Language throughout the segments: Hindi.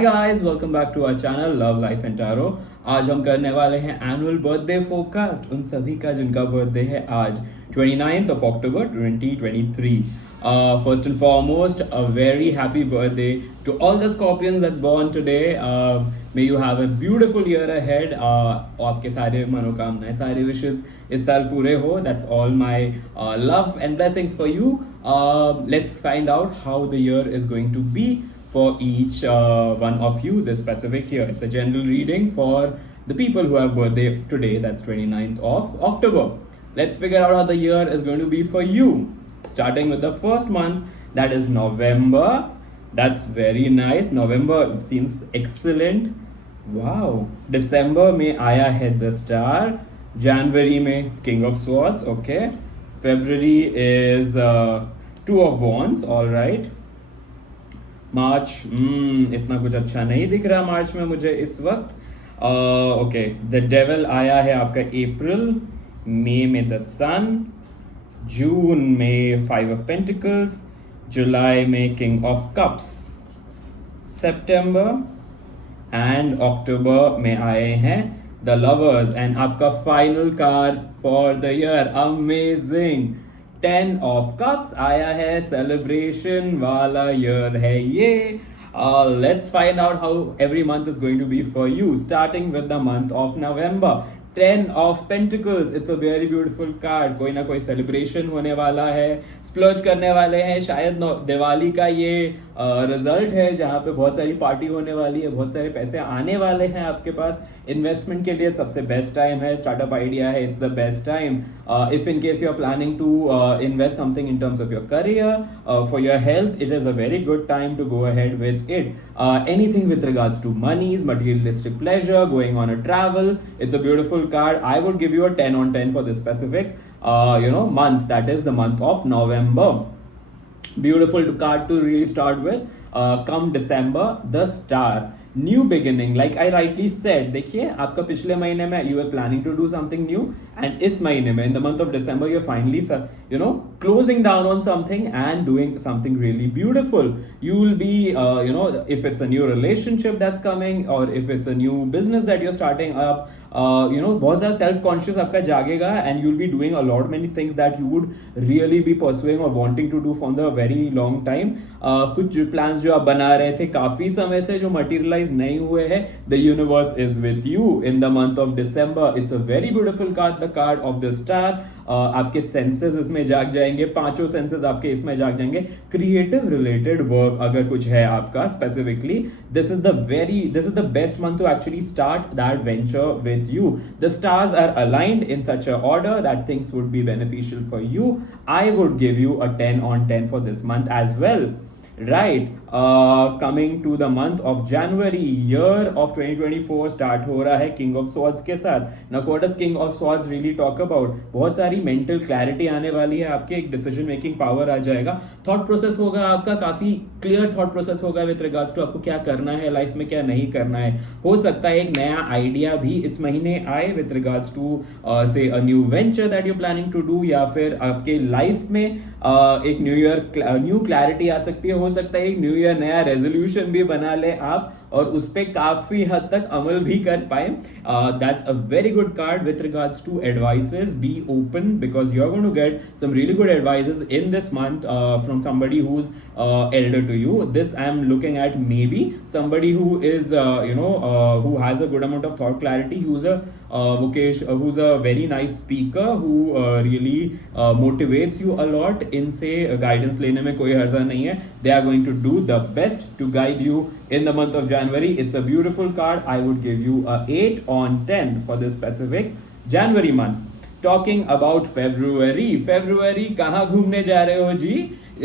Hi guys, welcome back to our channel love life and tarot. आज हम करने वाले हैं एनुअल बर्थडे फोरकास्ट उन सभी का जिनका बर्थडे है आज 29th of October 2023. First and foremost, a very happy birthday to all the Scorpions that's born today. May you have a beautiful year ahead. आपके सारे मनोकामनाएं, सारे wishes इस साल पूरे हो. That's all my love and blessings for you. Let's find out how the year is going to be for each one of you this specific year. It's a general reading for the people who have birthday today, that's 29th of October. Let's figure out how the year is going to be for you. Starting with the first month, that is November. That's very nice. November seems excellent. Wow. December में आया है the star. January में King of Swords. Okay. February is Two of Wands. All right. मार्च इतना कुछ अच्छा नहीं दिख रहा मार्च में मुझे इस वक्त। ओके, द डेविल आया है आपका अप्रैल, मई में द सन, जून में 5 of Pentacles, जुलाई में किंग ऑफ कप्स, सितंबर एंड अक्टूबर में आए हैं द लवर्स। एंड आपका final card for the year, amazing, 10 of Cups आया है। सेलिब्रेशन वाला ईयर है ये। Let's find out how every month is going to be for you, starting with the month of November. 10 of Pentacles, it's a very beautiful card. कोई ना कोई सेलिब्रेशन होने वाला है, स्प्लर्ज करने वाले हैं। शायद दिवाली का ये रिजल्ट है जहाँ पे बहुत सारी पार्टी होने वाली है, बहुत सारे पैसे आने वाले हैं आपके पास। इन्वेस्टमेंट के लिए सबसे बेस्ट टाइम है, स्टार्टअप आइडिया है, it's the best time. If in case you are planning to invest something in terms of your career, for your health, it is a very good time to go ahead with it. Anything with regards to monies, materialistic pleasure, going on a travel, it's a beautiful card. I would give you a 10 on 10 for this specific month, that is the month of November. Beautiful card to really start with. Come December, the star, new beginning, like I rightly said. देखिए, आपका पिछले महीने में you were planning to do something new, and इस महीने में in the month of December you're finally closing down on something and doing something really beautiful. You will be if it's a new relationship that's coming, or if it's a new business that you're starting up, बहुत ज़्यादा सेल्फ कॉन्शियस आपका जागेगा, and you will be doing a lot many things that you would really be pursuing और wanting to do for the very long time. कुछ प्लान्स जो आप बना रहे थे काफी समय से, जो मटेरियलाइज नहीं हुए हैं, the universe is with you in the month of December. It's a very beautiful card, the card of the star. आपके सेंसेस इसमें जाग जाएंगे, पांचों सेंसेस आपके इसमें जाग जाएंगे। क्रिएटिव रिलेटेड वर्क अगर कुछ है आपका specifically, this is the best month to actually start that venture with you. The stars are aligned in such a order that things would be beneficial for you. I would give you a 10 on 10 for this month as well. Right. Coming to the month of January, year of 2024 start हो रहा है King of Swords के साथ। Now what does King of Swords really talk about? बहुत सारी mental clarity आने वाली है आपके, एक decision making power आ जाएगा, thought process होगा आपका, काफी clear thought process होगा with regards to आपको क्या करना है लाइफ में, क्या नहीं करना है। हो सकता है एक नया आइडिया भी इस महीने आए with regards to say a new venture that you're planning to do, या फिर आपके लाइफ में एक न्यू क्लैरिटी आ सकती है। हो सकता है एक न्यू ईयर नया रेजोल्यूशन भी बना ले आप और उस पे काफी हद तक अमल भी कर पाए। That's a very good card with regards to advices. Be open because you are going to get some really good advices in this month from somebody who's elder to you. This I am looking at maybe somebody who is who has a good amount of thought clarity, who's a very nice speaker, who really motivates you a lot. इनसे guidance लेने में कोई हर्जा नहीं है। They are going to do the best to guide you in the month of January. It's a beautiful card. I would give you a 8 on 10 for this specific January month. Talking about February कहाँ घूमने जा रहे हो जी?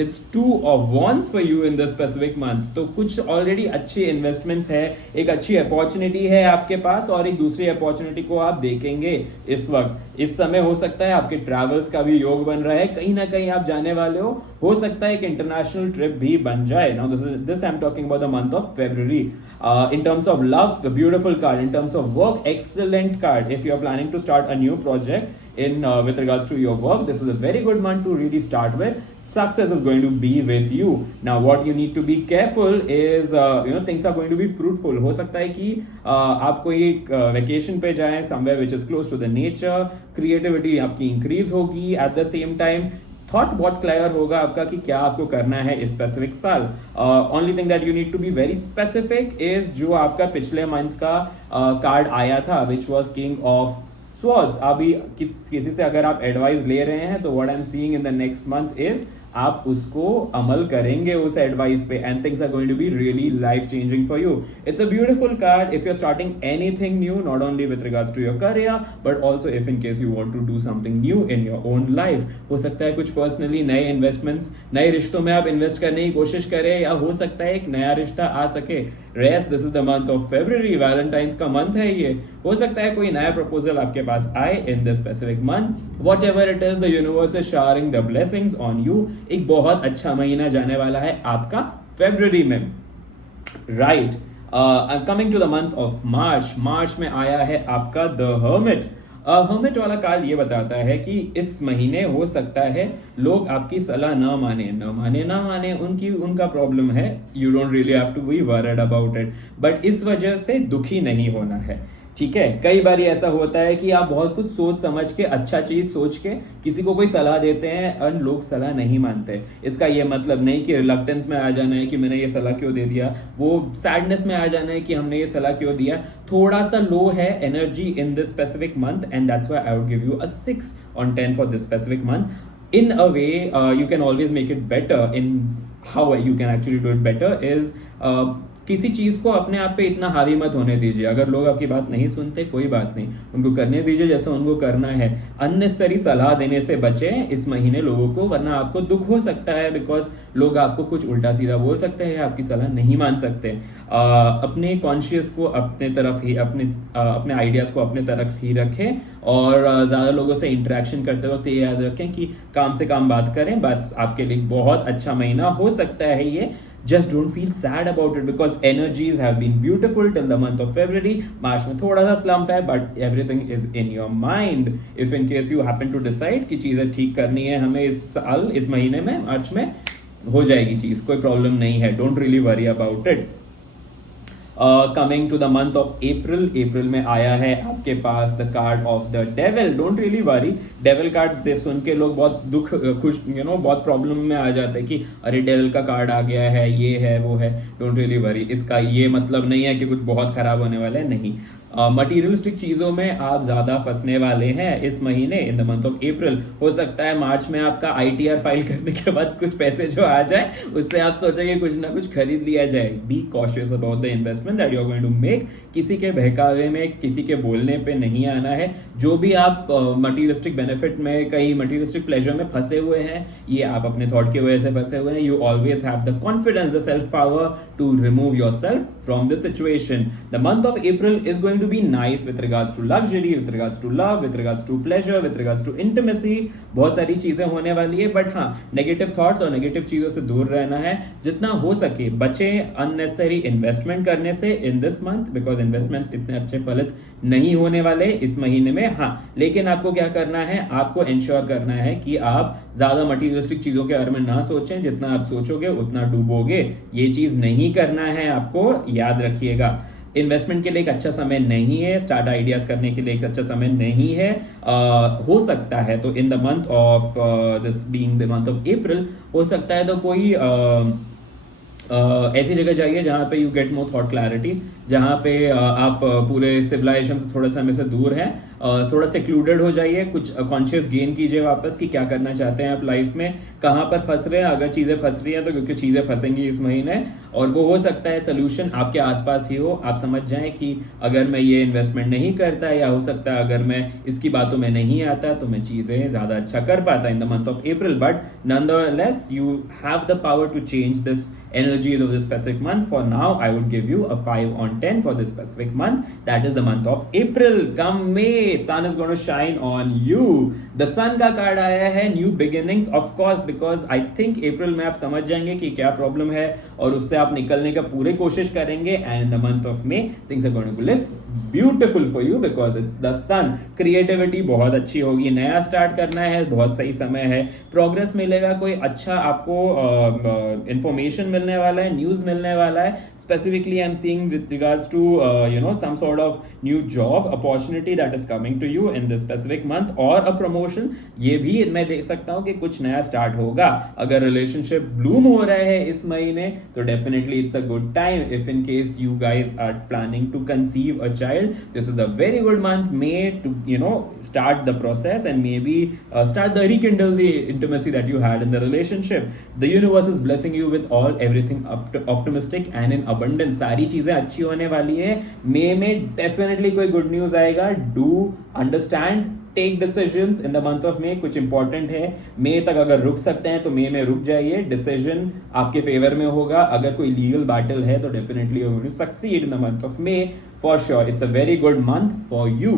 It's 2 of Wands for you in this specific month. तो कुछ ऑलरेडी अच्छे इन्वेस्टमेंट्स है, एक अच्छी अपॉर्चुनिटी है आपके पास, और एक दूसरी अपॉर्चुनिटी को आप देखेंगे इस वक्त। इस समय हो सकता है आपके ट्रैवल्स का भी योग बन रहा है, कहीं ना कहीं आप जाने वाले हो सकता है एक इंटरनेशनल ट्रिप भी बन जाए। Now this I am talking about the month of February. In terms of luck, a beautiful card. In terms of work, excellent card. If you are planning to start a new project in with regards to your work, this is a very good month to really start with. success is going to be with you. Now what you need to be careful is things are going to be fruitful. हो सकता है कि आप कोई एक वेकेशन पे जाएं somewhere which is close to the nature, creativity आपकी increase होगी, at the same time thought बहुत क्लियर होगा आपका कि क्या आपको करना है इस स्पेसिफिक साल. Only thing that you need to be very specific is जो आपका पिछले मंथ का कार्ड आया था which was king of swords. अभी किसी से अगर आप एडवाइस ले रहे हैं तो what I am seeing in the next month is आप उसको अमल करेंगे उस एडवाइस पे and things are going to be really life changing for you. It's a beautiful card if you are starting anything new, not only with regards to your career but also if in case you want to do something new in your own life. हो सकता है कुछ पर्सनली नए इन्वेस्टमेंट्स, नए रिश्तों में आप इन्वेस्ट करने की कोशिश करें, या हो सकता है एक नया रिश्ता आ सके. रेस this is the month of February, Valentine's का मंथ है ये. हो सकता है कोई नया प्रपोजल आपके पास आए इन this specific month. What ever it is, the universe is showering the blessings on you. एक बहुत अच्छा महीना जाने वाला है आपका फेब्रुअरी में. Right, I am coming to the month of March. मार्च में आया है आपका द हर्मिट. हर्मिट वाला कार्ड ये बताता है कि इस महीने हो सकता है लोग आपकी सलाह ना माने उनका प्रॉब्लम है. You don't really have to be worried about it, but इस वजह से दुखी नहीं होना है. ठीक है, कई बार ऐसा होता है कि आप बहुत कुछ सोच समझ के, अच्छा चीज सोच के किसी को कोई सलाह देते हैं और लोग सलाह नहीं मानते. इसका ये मतलब नहीं कि रिलक्टेंस में आ जाना है कि मैंने ये सलाह क्यों दे दिया, वो सैडनेस में आ जाना है कि हमने ये सलाह क्यों दिया. थोड़ा सा लो है energy in this specific month and that's why I would give you a 6 on 10 for this specific month. In a way, you can always make it better. In how you can actually do it better is किसी चीज़ को अपने आप पे इतना हावी मत होने दीजिए. अगर लोग आपकी बात नहीं सुनते कोई बात नहीं, उनको करने दीजिए जैसा उनको करना है. अननेसेसरी सलाह देने से बचें इस महीने लोगों को, वरना आपको दुख हो सकता है बिकॉज लोग आपको कुछ उल्टा सीधा बोल सकते हैं, आपकी सलाह नहीं मान सकते. अपने कॉन्शियस को अपने तरफ ही, अपने आइडियाज़ को अपने तरफ ही रखें और ज़्यादा लोगों से इंटरेक्शन करते वक्त ये याद रखें कि काम से काम बात करें. बस आपके लिए बहुत अच्छा महीना हो सकता है ये. Just don't feel sad about it because energies have been beautiful till the month of February. March में थोड़ा सा slump है but everything is in your mind. If in case you happen to decide कि चीज़ें ठीक करनी है हमें इस साल, इस महीने में, मार्च में, हो जाएगी चीज़, कोई प्रॉब्लम नहीं है. Don't really worry about it. Coming to the month of April में आया है आपके पास the card of the devil. Don't really worry. Devil card सुन के लोग बहुत दुख, खुश, बहुत प्रॉब्लम में आ जाते हैं कि अरे डेविल का कार्ड आ गया है, ये है वो है. Don't really worry. इसका ये मतलब नहीं है कि कुछ बहुत खराब होने वाला है, नहीं. मटीरियलिस्टिक चीज़ों में आप ज़्यादा फंसने वाले हैं इस महीने इन द मंथ ऑफ अप्रैल. हो सकता है मार्च में आपका ITR फाइल करने के बाद कुछ पैसे जो आ जाए उससे आप सोचेंगे कुछ ना कुछ खरीद लिया जाए. Be cautious about the investment that you are going to make. किसी के बहकावे में, किसी के बोलने पे नहीं आना है. जो भी आप मटीरियलिस्टिक बेनिफिट में, कहीं मटीरियलिस्टिक प्लेजर में फंसे हुए हैं, ये आप अपने थॉट की वजह से फंसे हुए हैं. You always have the confidence, the self power to remove yourself from this situation. The month of April is going to be nice with regards to luxury, with regards to love, with regards to pleasure, with regards to intimacy. बहुत सारी चीजें होने वाली है बट हाँ, नेगेटिव थॉट्स और नेगेटिव चीजों से दूर रहना है. जितना हो सके बचें अननेसेसरी इन्वेस्टमेंट करने से इन दिस मंथ बिकॉज इन्वेस्टमेंट्स इतने अच्छे फलित नहीं होने वाले इस महीने में. हाँ, लेकिन आपको क्या करना है, आपको इंश्योर करना है कि आप ज्यादा मटीरियलिस्टिक चीजों के बारे में ना सोचें. जितना आप सोचोगे उतना डूबोगे. ये चीज नहीं करना है आपको, याद रखिएगा. इन्वेस्टमेंट के लिए एक अच्छा समय नहीं है, स्टार्ट आइडियाज करने के लिए एक अच्छा समय नहीं है. हो सकता है तो इन the month of this being the month of अप्रैल, हो सकता है तो कोई ऐसी जगह जाइए जहाँ पे you get more thought clarity, जहाँ पे आप पूरे सिविलाइजेशन से थोड़ा समय से दूर हैं, थोड़ा सेक्लूडेड हो जाइए. कुछ कॉन्शियस गेन कीजिए वापस कि क्या करना चाहते हैं आप लाइफ में, कहाँ पर फंस रहे हैं. अगर चीज़ें फंस रही हैं तो क्योंकि चीज़ें फंसेंगी इस महीने, और वो हो सकता है सोल्यूशन आपके आसपास ही हो. आप समझ जाएं कि अगर मैं ये इन्वेस्टमेंट नहीं करता, या हो सकता है अगर मैं इसकी बातों में नहीं आता तो मैं चीज़ें ज़्यादा अच्छा कर पाता इन the month of April. But nonetheless you have the power to change this energies of this specific month. For now I would give you a 5 on 10 for this specific month, that is the month of April. Come May, sun is going to shine on you. The sun का कार्ड आया है new beginnings. Of course because I think April में आप समझ जाएंगे कि क्या प्रॉब्लम है और उससे आप निकलने का पूरे कोशिश करेंगे. And in the month of May things are going to live beautiful for you because it's the sun. Creativity बहुत अच्छी होगी, नया स्टार्ट करना है, बहुत सही समय है, प्रोग्रेस मिलेगा, कोई अच्छा आपको इंफॉर्मेशन मिलने वाला है, न्यूज़ मिलने वाला है। Specifically I am seeing with regards to some sort of new job opportunity that is coming to you in this specific month, और अ प्रमोशन, ये भी मैं देख सकता हूँ कि कुछ नया स्टार्ट होगा। अगर रिलेशनशिप ब्लूम हो रहे हैं इस महीने तो definitely it's a good time. If in case you guys are planning to conceive a child, this is a very good month may to start the process and maybe start the rekindle the intimacy that you had in the relationship. The universe is blessing you with all everything optimistic and in abundance, सारी चीजें अच्छी होने वाली है। मई में डेफिनेटली कोई गुड न्यूज आएगा। Do understand, take decisions in the month of May, कुछ इंपॉर्टेंट है। मई तक अगर रुक सकते हैं तो मई में रुक जाइए, डिसीजन आपके फेवर में होगा। अगर कोई लीगल बैटल है तो definitely you will succeed in the month of May for sure. It's a very good month for you,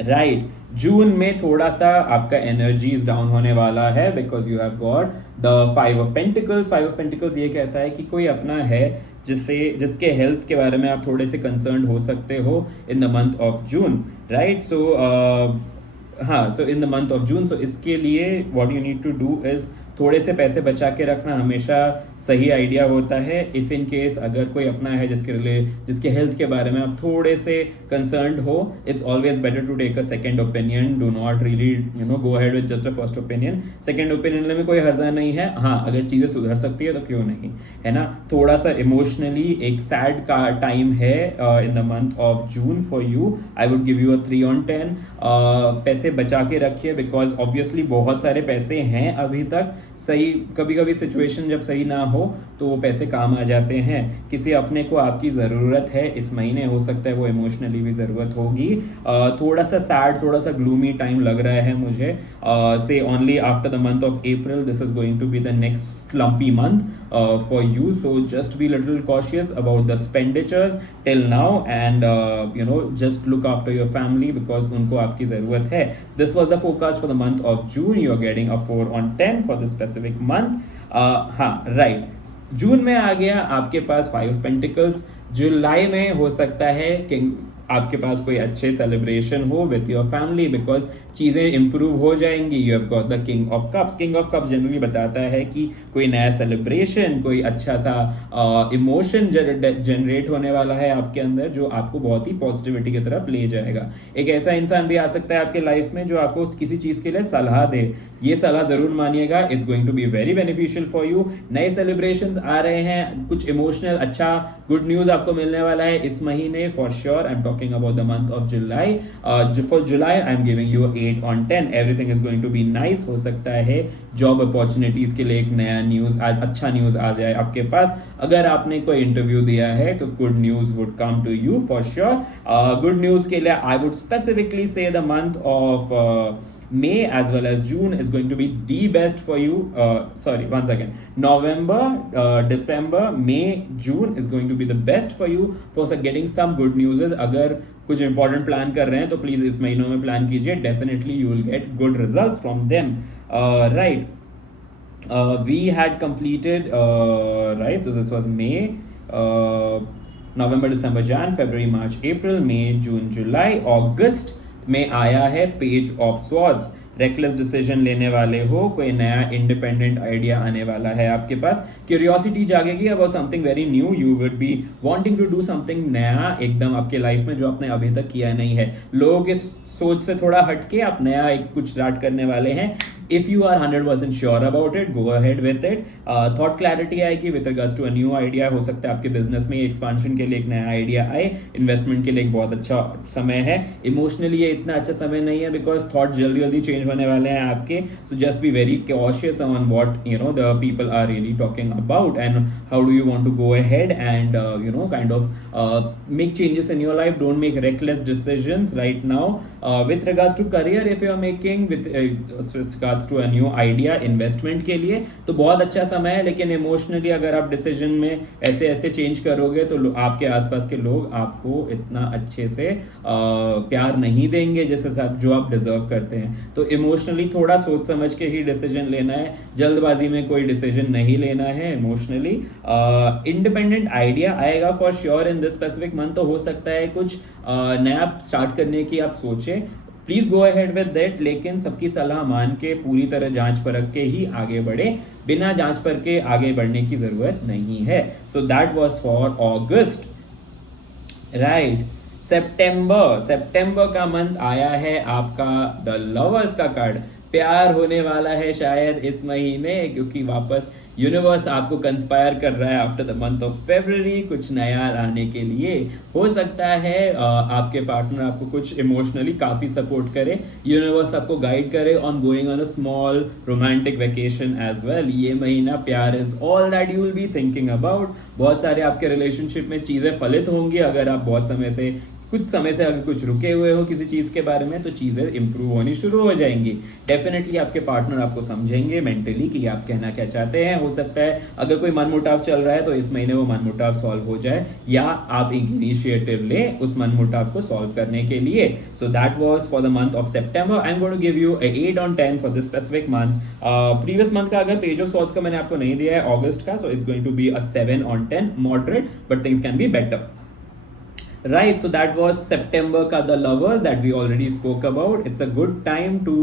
right. जून में थोड़ा सा आपका एनर्जीज डाउन होने वाला है because you have got the 5 of pentacles. 5 of pentacles ये कहता है कि कोई अपना है जिसके हेल्थ के बारे में आप थोड़े से कंसर्न हो सकते हो in the month of June, right. So हाँ, so in the month of June, so इसके लिए what you need to do is थोड़े से पैसे बचा के रखना हमेशा सही आइडिया होता है। इफ़ इन केस अगर कोई अपना है जिसके हेल्थ के बारे में आप थोड़े से कंसर्न्ड हो, it's always better to take a second opinion. Do not really go ahead with just a first opinion. Second opinion में कोई हर्जा नहीं है। हाँ, अगर चीज़ें सुधर सकती है तो क्यों नहीं, है ना। थोड़ा सा इमोशनली एक सैड का टाइम है इन the month of June for you. I would give you a 3 on 10। पैसे बचा के रखिए बिकॉज ऑब्वियसली बहुत सारे पैसे हैं अभी तक। सही, कभी कभी सिचुएशन जब सही ना हो तो वो पैसे काम आ जाते हैं। किसी अपने को आपकी ज़रूरत है इस महीने, हो सकता है वो इमोशनली भी ज़रूरत होगी। थोड़ा सा सैड, थोड़ा सा ग्लूमी टाइम लग रहा है मुझे। Say only after the month of April this is going to be the next slumpy month for you, so just be a little cautious about the expenditures till now and just look after your family because उनको आपकी ज़रूरत है। This was the forecast for the month of June. You are getting a 4 on 10 for this specific month. हाँ, right. जून में आ गया आपके पास 5 of Pentacles। जुलाई में हो सकता है कि आपके पास कोई अच्छे सेलिब्रेशन हो विथ योर फैमिली बिकॉज चीज़ें इंप्रूव हो जाएंगी। You have got the king of cups. King of cups generally बताता है कि कोई नया सेलिब्रेशन, कोई अच्छा सा इमोशन जनरेट होने वाला है आपके अंदर जो आपको बहुत ही पॉजिटिविटी की तरफ ले जाएगा। एक ऐसा इंसान भी आ सकता है आपके लाइफ में जो आपको किसी चीज़ के लिए सलाह दे। ये सलाह ज़रूर मानिएगा, it's going to be very beneficial for you. नए सेलिब्रेशंस आ रहे हैं, कुछ इमोशनल अच्छा गुड न्यूज़ आपको मिलने वाला है इस महीने for sure. I am talking about the month of July. For July I am giving you 8 on 10। Everything is going to be nice. हो सकता है जॉब अपॉर्चुनिटीज़ के लिए एक नया न्यूज़, अच्छा न्यूज़ आ जाए आपके पास। अगर आपने कोई इंटरव्यू दिया है तो good news would come to you for sure. Good news के लिए I would specifically say the month of May as well as June is going to be the best for you. Sorry, once again, November, December, May, June is going to be the best for you for getting some good news. अगर कुछ important plan कर रहे हैं तो please इस महीनों में plan कीजिए. Definitely you will get good results from them. Right. We had completed, right, so this was May, November, December, Jan, February, March, April, May, June, July, August में आया है page of swords. Reckless decision लेने वाले हो, कोई नया इंडिपेंडेंट आइडिया आने वाला है आपके पास, क्यूरियोसिटी जागेगी about something very new. You would be wanting to do something नया एकदम आपके लाइफ में जो आपने अभी तक किया नहीं है। लोगों के सोच से थोड़ा हटके आप नया एक कुछ स्टार्ट करने वाले हैं। If you are 100% sure about it, go ahead with it. Thought clarity आएगी with regards to a new idea। हो सकता है आपके बिजनेस में एक्सपांशन के लिए एक नया आइडिया आए। इन्वेस्टमेंट के लिए एक बहुत अच्छा समय है। इमोशनली ये इतना अच्छा समय नहीं है बिकॉज थॉट जल्दी जल्दी चेंज होने वाले हैं आपके। So just be very cautious on what the people are really talking about and how do you want to go ahead and kind of make changes in your life. Don't make reckless decisions right now. With regards to career, if you are making with to a new idea investment के लिए तो बहुत अच्छा समय है। लेकिन इमोशनली अगर आप डिसीजन में ऐसे चेंज करोगे तो आपके आसपास के लोग आपको इतना अच्छे से प्यार नहीं देंगे जैसे जो आप डिजर्व करते हैं। तो इमोशनली थोड़ा सोच समझ के ही डिसीजन लेना है, जल्दबाजी में कोई डिसीजन नहीं लेना है इमोशनली। इंडिपेंडेंट आइडिया आएगा for sure in this specific month, तो हो सकता है कुछ नया स्टार्ट करने की आप सोचें, please go ahead with that, लेकिन सबकी सलाह मान के पूरी तरह जांच परख के ही आगे बढ़े, बिना जांच परख के आगे बढ़ने की जरूरत नहीं है। So that was for August, right. सितंबर का मंथ आया है आपका द लवर्स का कार्ड। प्यार होने वाला है शायद इस महीने, क्योंकि वापस यूनिवर्स आपको कंस्पायर कर रहा है after the month of February कुछ नया लाने के लिए। हो सकता है आपके पार्टनर आपको कुछ इमोशनली काफी सपोर्ट करे, यूनिवर्स आपको गाइड करे on going on a small romantic vacation as well. ये महीना प्यार is all that you will be thinking about. बहुत सारे आपके रिलेशनशिप में चीजें फलित होंगी, अगर आप बहुत समय से कुछ समय से अगर कुछ रुके हुए हो किसी चीज के बारे में, तो चीजें इंप्रूव होनी शुरू हो जाएंगी। डेफिनेटली आपके पार्टनर आपको समझेंगे मेंटली कि आप कहना क्या चाहते हैं। हो सकता है अगर कोई मनमुटाव चल रहा है तो इस महीने वो मनमुटाव सॉल्व हो जाए, या आप एक इनिशिएटिव लें उस मनमुटाव को सॉल्व करने के लिए। So that was for the month of September. I am going to give you 8 on 10 for this specific month. Previous month का अगर पेज ऑफ सॉर्ट्स का मैंने आपको नहीं दिया है अगस्त का, so it's going to be a 7 on 10, moderate, but things can be better. Right, so that was September ka the lovers that we already spoke about. It's a good time to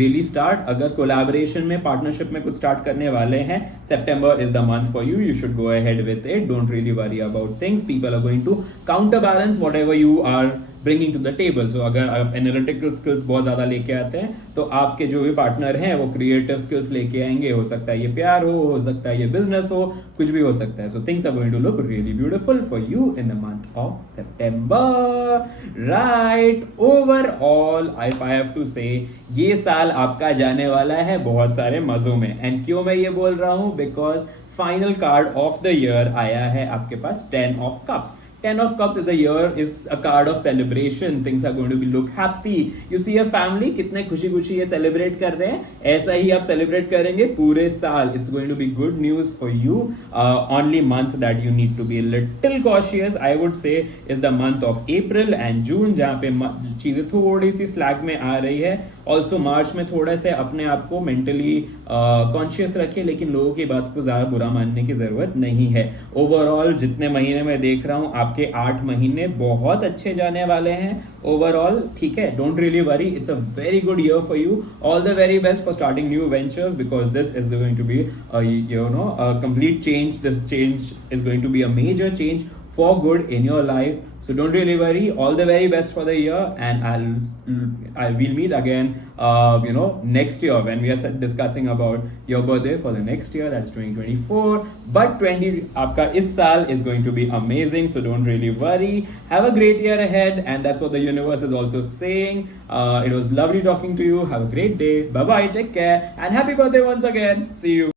really start. अगर collaboration में partnership में कुछ start करने वाले हैं, September is the month for you. You should go ahead with it. Don't really worry about things. People are going to counterbalance whatever you are bringing to the table. So अगर आप एनालिटिकल स्किल्स बहुत ज़्यादा लेके आते हैं, तो आपके जो भी पार्टनर हैं वो क्रिएटिव स्किल्स लेके आएंगे। हो सकता है ये प्यार हो सकता है ये बिजनेस हो, कुछ भी हो सकता है। So things are going to look really beautiful for you in the month of September, right. Overall I have to say ये साल आपका जाने वाला है बहुत सारे मजों में। एंड क्यों मैं ये बोल रहा हूँ, because final card of the year आया है आपके पास 10 of Cups. 10 of Cups is a card of celebration. Things are going to be look happy. You see a family कितने खुशी खुशी ये celebrate कर रहे हैं, ऐसा ही आप celebrate करेंगे पूरे साल। It's going to be good news for you. Only month that you need to be a little cautious, I would say, is the month of April and June, जहाँ पे चीजें थोड़ी सी slack में आ रही है। ऑल्सो मार्च में थोड़ा से अपने आप को मेंटली कॉन्शियस रखिए, लेकिन लोगों की बात को ज़्यादा बुरा मानने की ज़रूरत नहीं है। ओवरऑल जितने महीने मैं देख रहा हूँ आपके 8 महीने बहुत अच्छे जाने वाले हैं ओवरऑल, ठीक है। Don't really worry, it's a very good year for you. All the very best for starting new ventures, because this is going to be complete change. This change is going to be a major change for good in your life. So don't really worry. All the very best for the year, and we'll meet again next year when we are discussing about your birthday for the next year, that's 2024. But 20 आपका इस साल is going to be amazing, so don't really worry. Have a great year ahead, and that's what the universe is also saying. It was lovely talking to you. Have a great day. Bye bye, take care, and happy birthday once again. See you.